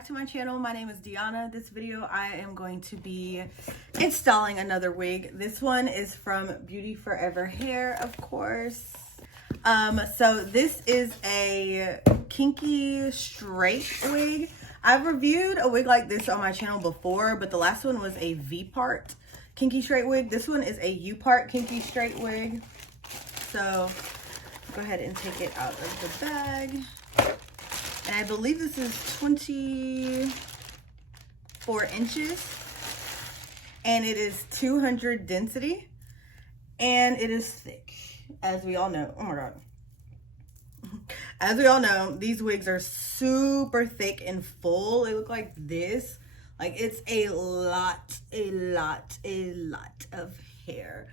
back to my channel. My name is Deanna. This video I am going to be installing another wig. This one is from BeautyForever hair, of course. So this is a Kinky Straight wig. I've reviewed a wig like this on my channel before, but the last one was a V-part Kinky Straight wig. This one is a U-part Kinky Straight wig. So go ahead and take it out of the bag. And I believe this is 24 inches. And it is 200 density. And it is thick, as we all know. Oh my God. As we all know, these wigs are super thick and full. They look like this. Like it's a lot of hair.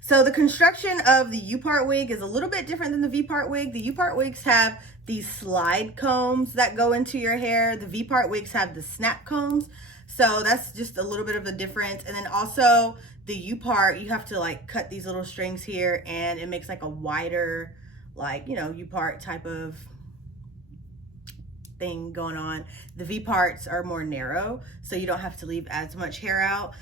So the construction of the U-part wig is a little bit different than the V-part wig. The U-part wigs have these slide combs that go into your hair. The V-part wigs have the snap combs. So that's just a little bit of a difference. And then also the U-part, you have to like cut these little strings here and it makes like a wider, like, you know, U-part type of thing going on. The V-parts are more narrow, so you don't have to leave as much hair out.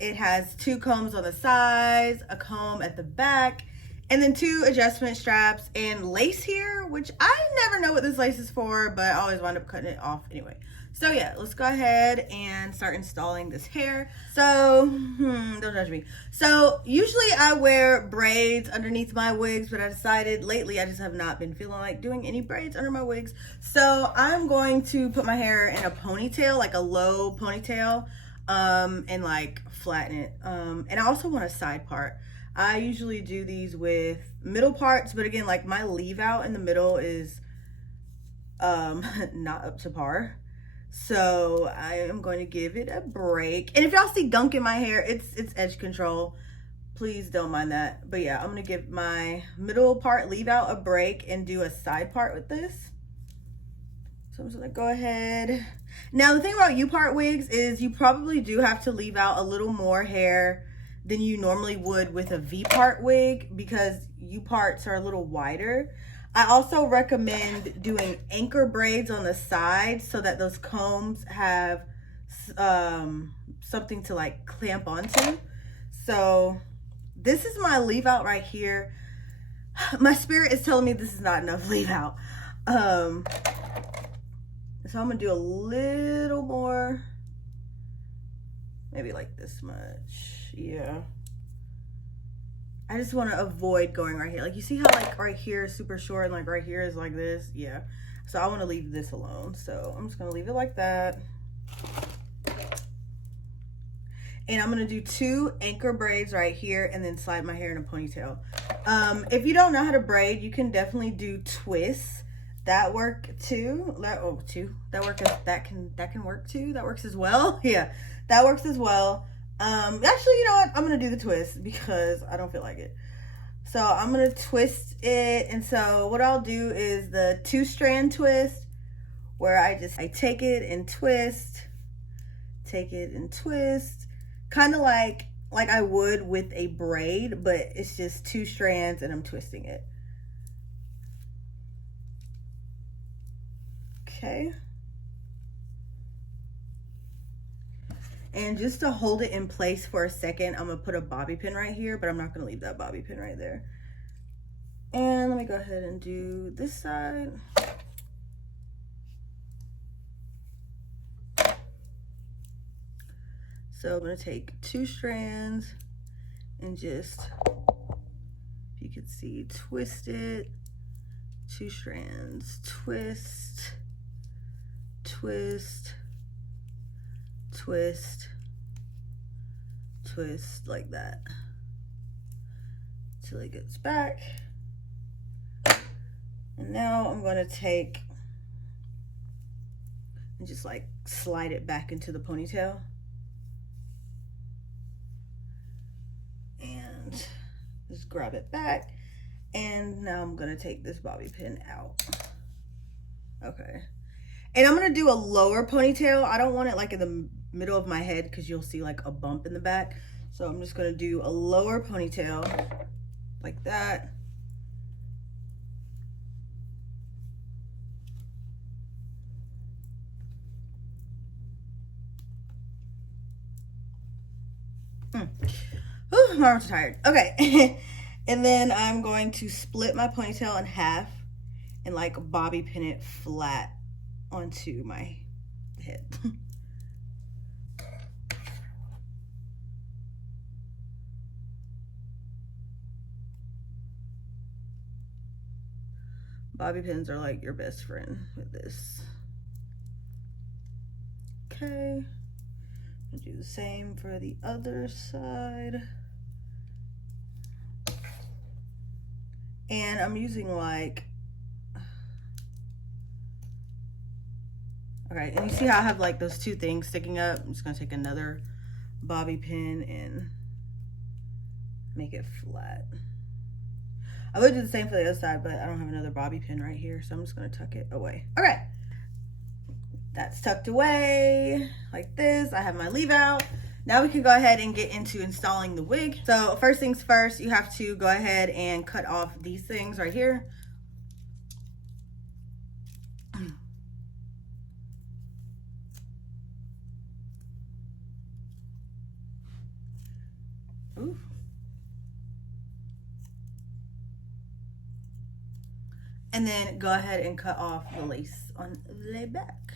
It has 2 combs on the sides, a comb at the back, and then 2 adjustment straps and lace here, which I never know what this lace is for, but I always wind up cutting it off anyway. So yeah, let's go ahead and start installing this hair. So, don't judge me. So usually I wear braids underneath my wigs, but I decided lately I just have not been feeling like doing any braids under my wigs. So I'm going to put my hair in a ponytail, like a low ponytail, and like flatten it. And I also want a side part. I usually do these with middle parts, but again, like my leave out in the middle is not up to par. So I am going to give it a break. And if y'all see gunk in my hair, it's edge control. Please don't mind that. But yeah, I'm going to give my middle part leave out a break and do a side part with this. So I'm just going to go ahead. Now the thing about U-part wigs is you probably do have to leave out a little more hair than you normally would with a V-part wig because U-parts are a little wider. I also recommend doing anchor braids on the side so that those combs have something to like clamp onto. So this is my leave out right here. My spirit is telling me this is not enough leave out. So I'm gonna do a little more, maybe like this much. Yeah. I just want to avoid going right here. Like you see how like right here is super short and like right here is like this? Yeah. So I want to leave this alone. So I'm just going to leave it like that. And I'm going to do 2 anchor braids right here and then slide my hair in a ponytail. If you don't know how to braid, you can definitely do twists. That work too. That can work too. That works as well. Yeah, that works as well. Actually, you know what? I'm going to do the twist because I don't feel like it. So I'm going to twist it. And so what I'll do is the 2-strand twist where I take it and twist, kind of like I would with a braid, but it's just 2 strands and I'm twisting it. Okay. And just to hold it in place for a second, I'm going to put a bobby pin right here, but I'm not going to leave that bobby pin right there. And let me go ahead and do this side. So I'm going to take 2 strands and just, if you can see, twist it. 2 strands, twist, twist, twist, twist, like that till it gets back. And now I'm going to take and just like slide it back into the ponytail and just grab it back. And now I'm going to take this bobby pin out. Okay. And I'm going to do a lower ponytail. I don't want it like in the middle of my head because you'll see like a bump in the back. So I'm just going to do a lower ponytail like that. Whew, my arms are tired. Okay. And then I'm going to split my ponytail in half and like bobby pin it flat onto my head. Bobby pins are like your best friend with this. Okay. I'll do the same for the other side. And I'm using like, okay, and you see how I have like those two things sticking up? I'm just gonna take another bobby pin and make it flat. I would do the same for the other side, but I don't have another bobby pin right here, so I'm just gonna tuck it away. Okay, that's tucked away like this. I have my leave out. Now we can go ahead and get into installing the wig. So first things first, you have to go ahead and cut off these things right here. Ooh. And then go ahead and cut off the lace on the back.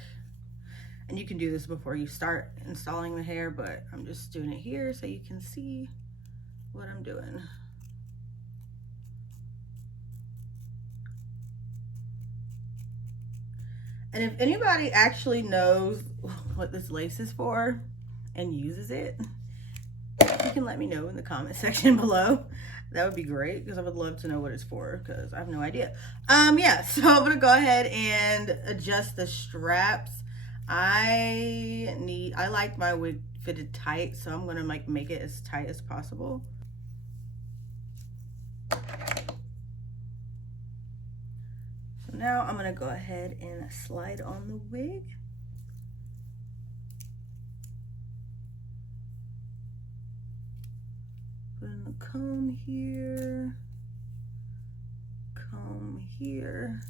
And you can do this before you start installing the hair, but I'm just doing it here so you can see what I'm doing. And if anybody actually knows what this lace is for and uses it, you can let me know in the comment section below. That would be great because I would love to know what it's for because I have no idea. Yeah, so I'm gonna go ahead and adjust the straps. I like my wig fitted tight, so I'm gonna like make it as tight as possible. So now I'm gonna go ahead and slide on the wig. Put in the comb here, comb here.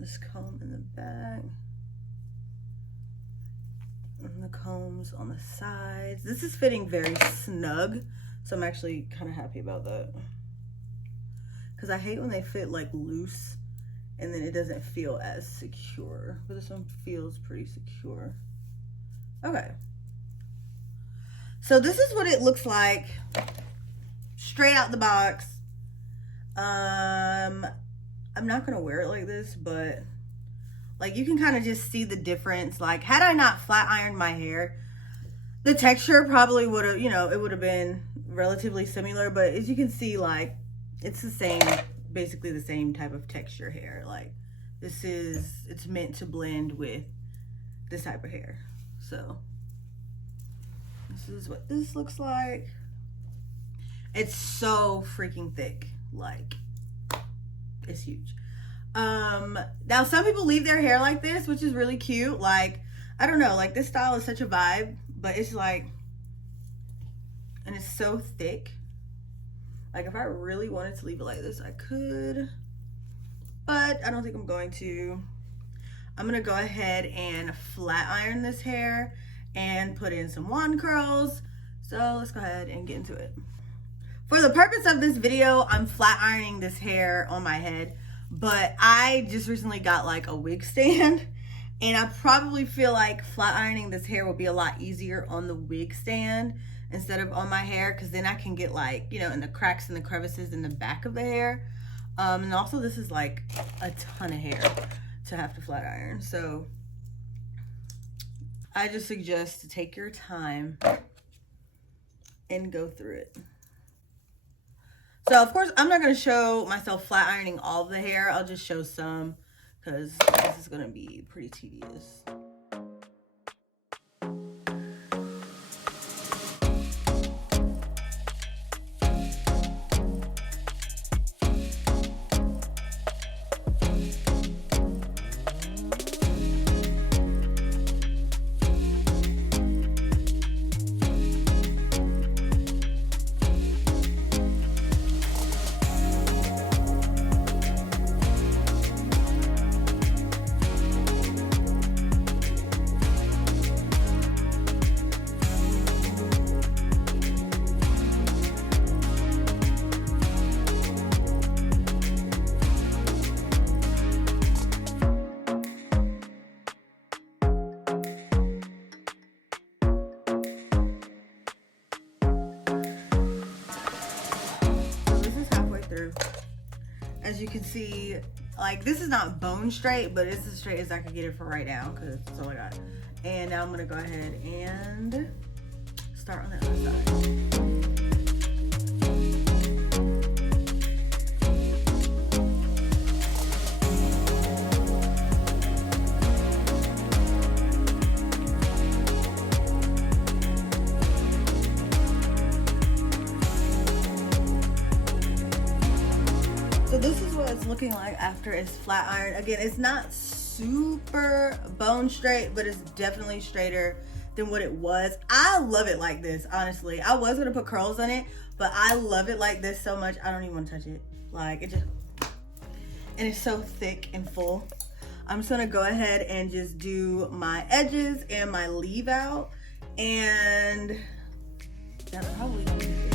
This comb in the back, and the combs on the sides. This is fitting very snug, so I'm actually kind of happy about that. Because I hate when they fit like loose and then it doesn't feel as secure. But this one feels pretty secure. Okay. So this is what it looks like straight out the box. I'm not gonna wear it like this, but like you can kind of just see the difference. Like had I not flat ironed my hair, the texture probably would have, you know, it would have been relatively similar, but as you can see, like it's the same, basically the same type of texture hair. Like it's meant to blend with this type of hair. So this is what this looks like. It's so freaking thick, like it's huge. Now some people leave their hair like this, which is really cute. Like, I don't know, like this style is such a vibe, but it's like, and it's so thick. Like if I really wanted to leave it like this, I could, but I don't think I'm going to. I'm gonna go ahead and flat iron this hair and put in some wand curls. So let's go ahead and get into it. For the purpose of this video, I'm flat ironing this hair on my head, but I just recently got like a wig stand, and I probably feel like flat ironing this hair will be a lot easier on the wig stand instead of on my hair, because then I can get like, you know, in the cracks and the crevices in the back of the hair. And also this is like a ton of hair to have to flat iron. So I just suggest to take your time and go through it. So of course, I'm not going to show myself flat ironing all of the hair. I'll just show some because this is going to be pretty tedious. as you can see, like, this is not bone straight, but it's as straight as I could get it for right now because that's all I got. And now I'm gonna go ahead and start on the other side. So this is what it's looking like after it's flat ironed. Again, it's not super bone straight, but it's definitely straighter than what it was. I love it like this, honestly. I was gonna put curls on it, but I love it like this so much, I don't even wanna touch it. Like, it just, and it's so thick and full. I'm just gonna go ahead and just do my edges and my leave out, and that's probably gonna be it.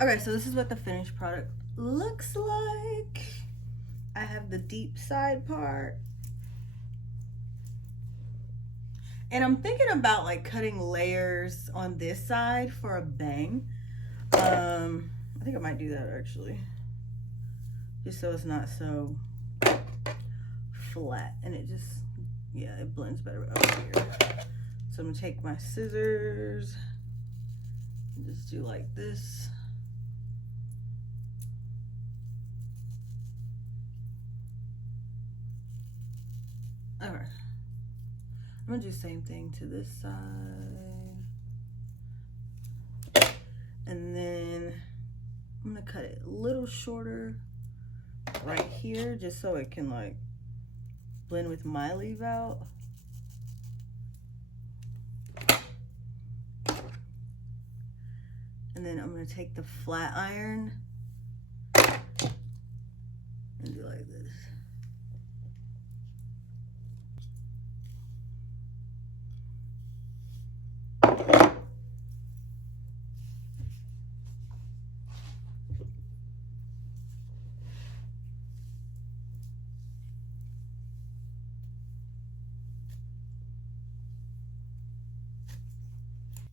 Okay, so this is what the finished product looks like. I have the deep side part. And I'm thinking about like cutting layers on this side for a bang. I think I might do that actually. Just so it's not so flat and it just, yeah, it blends better over here. So I'm gonna take my scissors and just do like this. All right, I'm gonna do the same thing to this side. And then I'm gonna cut it a little shorter right here, just so it can like blend with my leave out. And then I'm gonna take the flat iron and do like this.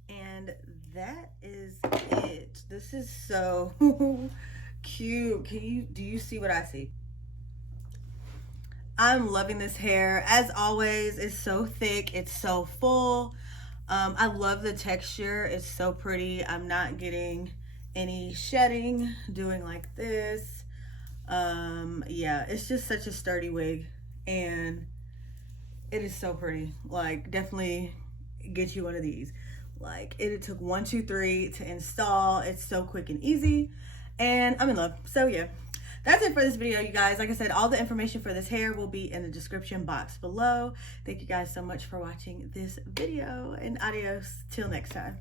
And that is it. This is so cute. Do you see what I see? I'm loving this hair. As always, it's so thick, it's so full. I love the texture, it's so pretty. I'm not getting any shedding doing like this. Yeah, it's just such a sturdy wig and it is so pretty. Like, definitely get you one of these. Like, it took 1, 2, 3 to install. It's so quick and easy and I'm in love. So yeah, that's it for this video, you guys. Like I said, all the information for this hair will be in the description box below. Thank you guys so much for watching this video, and adios till next time.